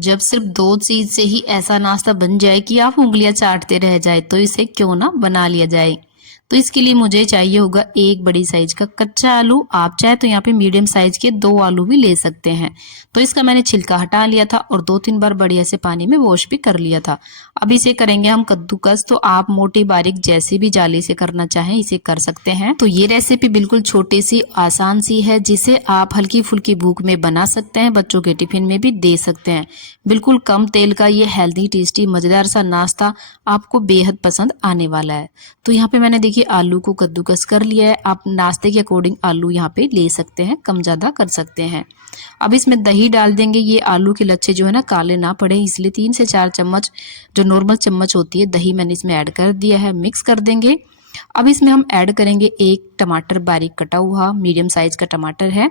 जब सिर्फ 2 चीज़ से ही ऐसा नाश्ता बन जाए कि आप उँगलियाँ चाटते रह जाएँ, तो इसे क्यों ना बना लिया जाए। तो इसके लिए मुझे चाहिए होगा 1 बड़ी साइज़ का कच्चा आलू, आप चाहे तो यहाँ पे मीडियम साइज़ के 2 आलू भी ले सकते हैं। तो इसका मैंने छिलका हटा लिया था और 2-3 बार बढ़िया से पानी में वॉश भी कर लिया था। अब इसे करेंगे हम कद्दूकस, तो आप मोटी बारीक जैसे भी जाली से करना चाहें इसे कर सकते हैं। तो ये रेसिपी बिल्कुल छोटी सी आसान सी है, जिसे आप हल्की फुल्की भूख में बना सकते हैं, बच्चों के टिफिन में भी दे सकते हैं। बिल्कुल कम तेल का ये हेल्दी टेस्टी मजेदार सा नाश्ता आपको बेहद पसंद आने वाला है। तो यहाँ पे मैंने देखिए आलू को कद्दूकस कर लिया है। आप नाश्ते के अकॉर्डिंग आलू यहाँ पे ले सकते हैं, कम ज़्यादा कर सकते हैं। अब इसमें दही डाल देंगे। ये आलू के लच्छे जो है ना काले ना पड़े, इसलिए 3 से 4 चम्मच जो नॉर्मल चम्मच होती है दही मैंने इसमें ऐड कर दिया है, मिक्स कर देंगे। अब इसमें हम ऐड करेंगे 1 टमाटर बारीक कटा हुआ, मीडियम साइज का टमाटर है।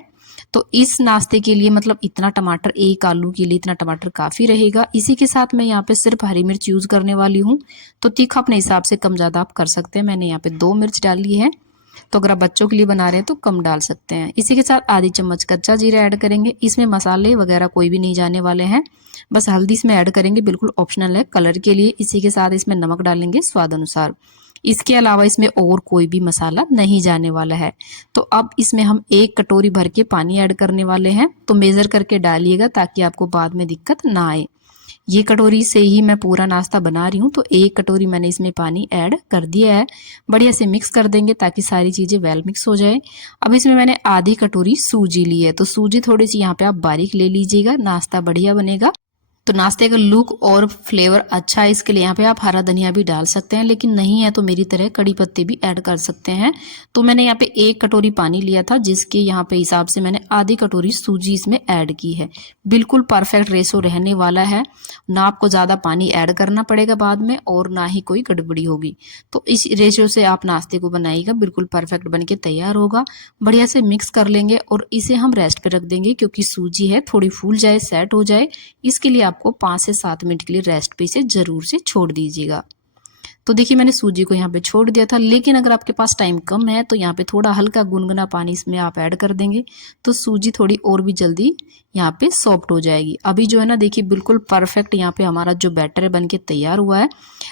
तो इस नाश्ते के लिए मतलब इतना टमाटर, 1 आलू के लिए इतना टमाटर काफ़ी रहेगा। इसी के साथ मैं यहाँ पे सिर्फ हरी मिर्च यूज़ करने वाली हूँ, तो तीखा अपने हिसाब से कम ज़्यादा आप कर सकते हैं। मैंने यहाँ पे 2 मिर्च डाली है, तो अगर आप बच्चों के लिए बना रहे हैं तो कम डाल सकते हैं। इसी के साथ आधी चम्मच कच्चा जीरा ऐड करेंगे। इसमें मसाले वगैरह कोई भी नहीं जाने वाले हैं, बस हल्दी इसमें ऐड करेंगे, बिल्कुल ऑप्शनल है कलर के लिए। इसी के साथ इसमें नमक डालेंगे स्वाद अनुसार। इसके अलावा इसमें और कोई भी मसाला नहीं जाने वाला है। तो अब इसमें हम 1 कटोरी भर के पानी ऐड करने वाले हैं, तो मेज़र करके डालिएगा ताकि आपको बाद में दिक्कत ना आए। ये कटोरी से ही मैं पूरा नाश्ता बना रही हूँ, तो 1 कटोरी मैंने इसमें पानी ऐड कर दिया है। बढ़िया से मिक्स कर देंगे ताकि सारी चीज़ें वेल मिक्स हो जाए। अब इसमें मैंने आधी कटोरी सूजी ली है, तो सूजी थोड़ी सी यहाँ पे आप बारीक ले लीजिएगा, नाश्ता बढ़िया बनेगा। तो नाश्ते का लुक और फ्लेवर अच्छा है, इसके लिए यहाँ पे आप हरा धनिया भी डाल सकते हैं, लेकिन नहीं है तो मेरी तरह कड़ी पत्ते भी ऐड कर सकते हैं। तो मैंने यहाँ पे 1 कटोरी पानी लिया था, जिसके यहाँ पे हिसाब से मैंने आधी कटोरी सूजी इसमें ऐड की है। बिल्कुल परफेक्ट रेशो रहने वाला है, ना आपको ज़्यादा पानी ऐड करना पड़ेगा बाद में और ना ही कोई गड़बड़ी होगी। तो इस रेशो से आप नाश्ते को बनाइएगा, बिल्कुल परफेक्ट बन के तैयार होगा। बढ़िया से मिक्स कर लेंगे और इसे हम रेस्ट पे रख देंगे, क्योंकि सूजी है थोड़ी फूल जाए, सेट हो जाए। इसके लिए आपको 5 से 7 मिनट के लिए रेस्ट पे इसे ज़रूर से छोड़ दीजिएगा। तो देखिए मैंने सूजी को यहाँ पे छोड़ दिया था, लेकिन अगर आपके पास टाइम कम है तो यहाँ पे थोड़ा हल्का गुनगुना पानी इसमें आप ऐड कर देंगे, तो सूजी थोड़ी और भी जल्दी यहाँ पे सॉफ्ट हो जाएगी। अभी जो है ना देखिए बिल्कुल परफेक्ट यहाँ पे हमारा जो बैटर है बन के तैयार हुआ है,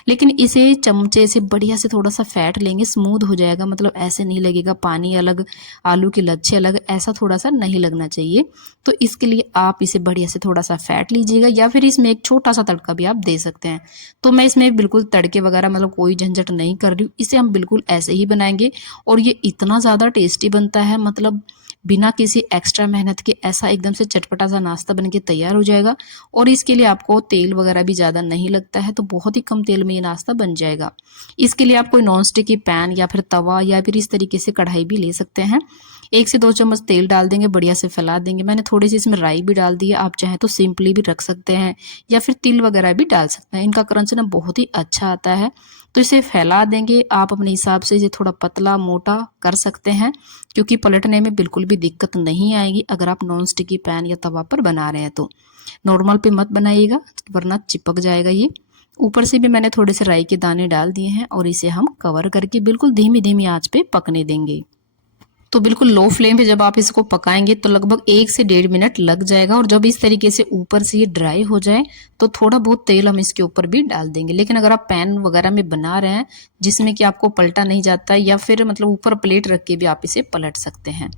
लेकिन इसे चमचे से बढ़िया से थोड़ा सा फैट लेंगे, स्मूथ हो जाएगा। मतलब ऐसे नहीं लगेगा पानी अलग आलू के लच्छे अलग, ऐसा थोड़ा सा नहीं लगना चाहिए। तो इसके लिए आप इसे बढ़िया से थोड़ा सा फैट लीजिएगा, या फिर इसमें एक छोटा सा तड़का भी आप दे सकते हैं। तो मैं इसमें बिल्कुल तड़के वगैरह मतलब कोई झंझट नहीं कर रही हूँ, इसे हम बिल्कुल ऐसे ही बनाएंगे और ये इतना ज़्यादा टेस्टी बनता है, मतलब बिना किसी एक्स्ट्रा मेहनत के ऐसा एकदम से चटपटा सा नाश्ता बन के तैयार हो जाएगा। और इसके लिए आपको तेल वगैरह भी ज़्यादा नहीं लगता है, तो बहुत ही कम तेल में ये नाश्ता बन जाएगा। इसके लिए आप कोई नॉन स्टिक की पैन या फिर तवा या फिर इस तरीके से कढ़ाई भी ले सकते हैं। 1 से 2 चम्मच तेल डाल देंगे, बढ़िया से फैला देंगे। मैंने थोड़ी सी इसमें राई भी डाल दी है, आप चाहें तो सिंपली भी रख सकते हैं या फिर तिल वगैरह भी डाल सकते हैं। इनका क्रंच ना बहुत ही अच्छा आता है। तो इसे फैला देंगे, आप अपने हिसाब से इसे थोड़ा पतला मोटा कर सकते हैं, क्योंकि पलटने में बिल्कुल भी दिक्कत नहीं आएगी अगर आप नॉन स्टिकी पैन या तवा पर बना रहे हैं तो। नॉर्मल पे मत बनाइएगा वरना चिपक जाएगा ये। ऊपर से भी मैंने थोड़े से राई के दाने डाल दिए हैं और इसे हम कवर करके बिल्कुल धीमी धीमी आंच पे पकने देंगे। तो बिल्कुल लो फ्लेम पे जब आप इसको पकाएंगे तो लगभग 1 से 1.5 मिनट लग जाएगा। और जब इस तरीके से ऊपर से ये ड्राई हो जाए तो थोड़ा बहुत तेल हम इसके ऊपर भी डाल देंगे। लेकिन अगर आप पैन वगैरह में बना रहे हैं जिसमें कि आपको पलटा नहीं जाता, या फिर मतलब ऊपर प्लेट रख के भी आप इसे पलट सकते हैं,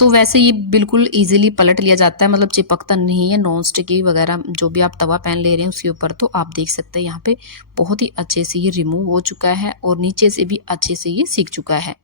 तो वैसे ये बिल्कुल इजीली पलट लिया जाता है, मतलब चिपकता नहीं है। नॉन स्टिकी वगैरह जो भी आप तवा पैन ले रहे हैं उसके ऊपर, तो आप देख सकते हैं यहाँ पे बहुत ही अच्छे से ये रिमूव हो चुका है और नीचे से भी अच्छे से ये सीख चुका है।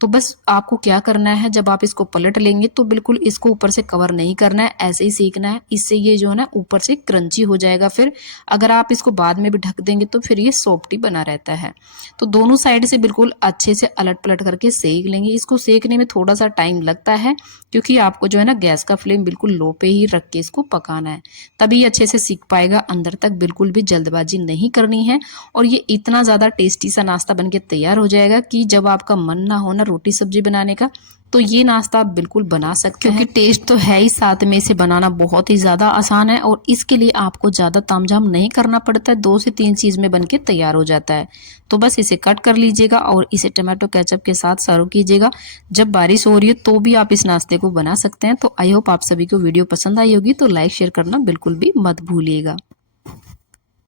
तो बस आपको क्या करना है, जब आप इसको पलट लेंगे तो बिल्कुल इसको ऊपर से कवर नहीं करना है, ऐसे ही सेकना है। इससे ये जो है ना ऊपर से क्रंची हो जाएगा। फिर अगर आप इसको बाद में भी ढक देंगे तो फिर ये सॉफ्ट ही बना रहता है। तो दोनों साइड से बिल्कुल अच्छे से अलट पलट करके सेक लेंगे। इसको सेकने में थोड़ा सा टाइम लगता है, क्योंकि आपको जो है ना गैस का फ्लेम बिल्कुल लो पे ही रख के इसको पकाना है, तभी अच्छे से सीख पाएगा अंदर तक। बिल्कुल भी जल्दबाजी नहीं करनी है। और ये इतना ज़्यादा टेस्टी सा नाश्ता बन के तैयार हो जाएगा कि जब आपका मन ना हो ना रोटी सब्जी बनाने का, तो ये नाश्ता आप बिल्कुल बना सकते हैं, क्योंकि टेस्ट तो है ही, साथ में इसे बनाना बहुत ही ज़्यादा आसान है और इसके लिए आपको ज़्यादा तामझाम नहीं करना पड़ता है। 2 से 3 चीज़ में बनके तैयार हो जाता है। तो बस इसे कट कर लीजिएगा और इसे टमाटो केचप के साथ सर्व कीजिएगा। जब बारिश हो रही है तो भी आप इस नाश्ते को बना सकते हैं। तो आई होप आप सभी को वीडियो पसंद आई होगी, तो लाइक शेयर करना बिल्कुल भी मत भूलिएगा।